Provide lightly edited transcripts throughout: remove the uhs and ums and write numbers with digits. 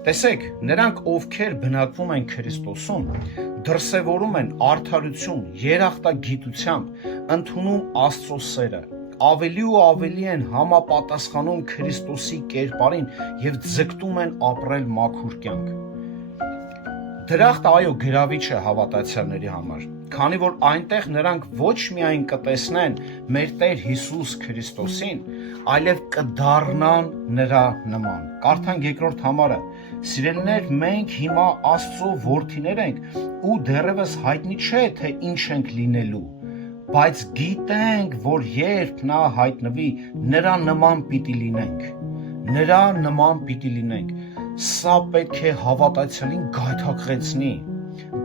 Տեսեք, նրանք, ովքեր բնակվում են Քրիստոսում, դրսևորում են արդարություն, երախտագիտությամբ, ընդունում Աստծո սերը, ավելի ու ավելի են համապատասխանում Քրիստոսի կերպարին և ձգտում են ապրել մաքուր կյանք։ Դրախտը այո գրավիչ է հավատացյալների համար, քանի որ այնտեղ նրանք ոչ միայն կտեսնեն մեր Տեր Հիսուս Քրիստոսին, այլև կդառնան նրա նման։ Կարդանք երկրորդ համարը. Սիրելիներ, մենք հիմա Աստծո որդիներ ենք ու դեռևս հայտնի չէ, թե ինչ ենք լինելու, բայց գիտենք, որ երբ նա հայտնվի, նրա նման պիտի լինենք։ Նրա նման պիտի լինենք։ Սա պետք է հավատացյալին գայթակղեցնի,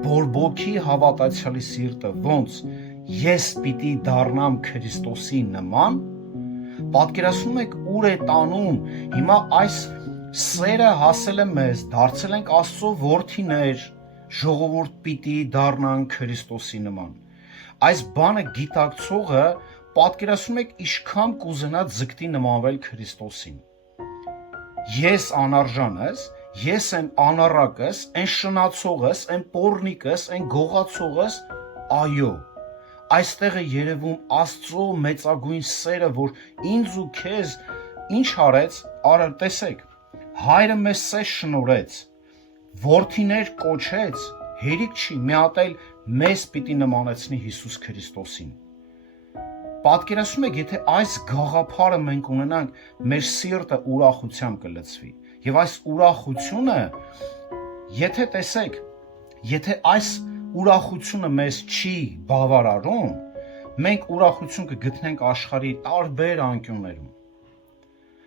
բորբոքի հավատացյալի սիրտը, ոնց ես պիտի դառնամ Քրիստոսի նման։ Պատկերացնում եք ուր է տանում, հիմա այս սերը հասել է մեզ, դարձել ենք Աստծո որդիներ, ժողովուրդ պիտի դառնան Քրիստոսի նման։ Այս բանը գիտակցողը պատկերացնում եք ինչքան կուզենա ձգտի նմանվել Քրիստոսին։ Ես անարժան ես, ես եմ անառակս, այն շնացողս, այն պոռնիկս, այն գողացողս, այո, այստեղ է երևում Աստծո մեծագույն սերը, որ ինձ ու քեզ ինչ արեց, արա տեսեք, հայրը մեզ սեր շնորհեց, որդիներ կոչեց, հերիք չի, մի հատ էլ մեզ պիտի նմանեցնի Հիսուս Քրիստոսին։ Պատկերացնում եք, եթե այս գաղափարը մենք ունենանք, մեր սիրտը ուրախությամբ կլցվի։ Եվ այս ուրախությունը, եթե տեսեք, եթե այս ուրախությունը մեզ չի բավարարում, մենք ուրախություն կգտնենք աշխարհի տարբեր անկյուններում։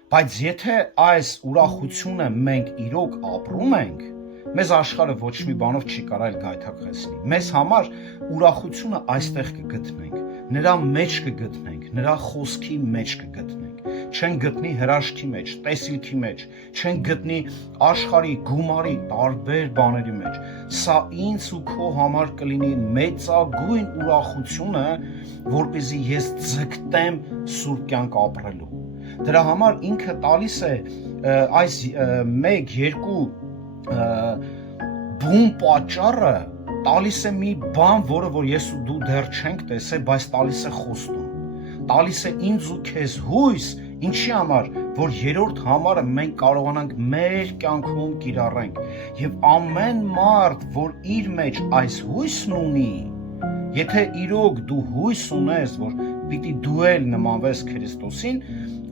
Բայց եթե այս ուրախությունը մենք իրոք ապրում ենք, մեզ աշխարհը ոչ մի բանով չի կարող գայթակղեցնի։ Մեզ համար ուրախությունը այստեղ կգտնենք, նրա մեջ կգտնենք, նրա խոսքի մեջ կգտնենք, չեն գտնի հրաշքի մեջ, տեսիլքի մեջ, չեն գտնի աշխարհի գումարի տարբեր բաների մեջ։ Սա ինձ ու քո համար կլինի մեծագույն ուրախությունը, որպեսզի ես ձգտեմ սուրբ կյանք ապրելու։ Դրա համար ինքը տալիս է այս 1-2 բուն պատճառը, տալիս է մի բան, որը որ ես ու դու դեռ չենք տեսել, բայց տալիս է խոստում, տալիս է ինձ ու քեզ հույս, ինչի համար, որ երրորդ համարը մենք կարողանանք մեր կյանքում կիրառենք, եւ ամեն մարդ, որ իր մեջ այս հույսն ունի, եթե իրոք դու հույս ունես, որ պիտի դու էլ նմանվես Քրիստոսին,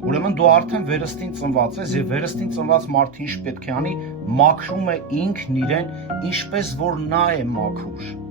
ուրեմն դու արդեն վերստին ծնված ես եւ վերստին ծնված մարդը ինչ պետք է անի, մաքրում է ինքն իրեն, ինչպես որ նա է մաքուր։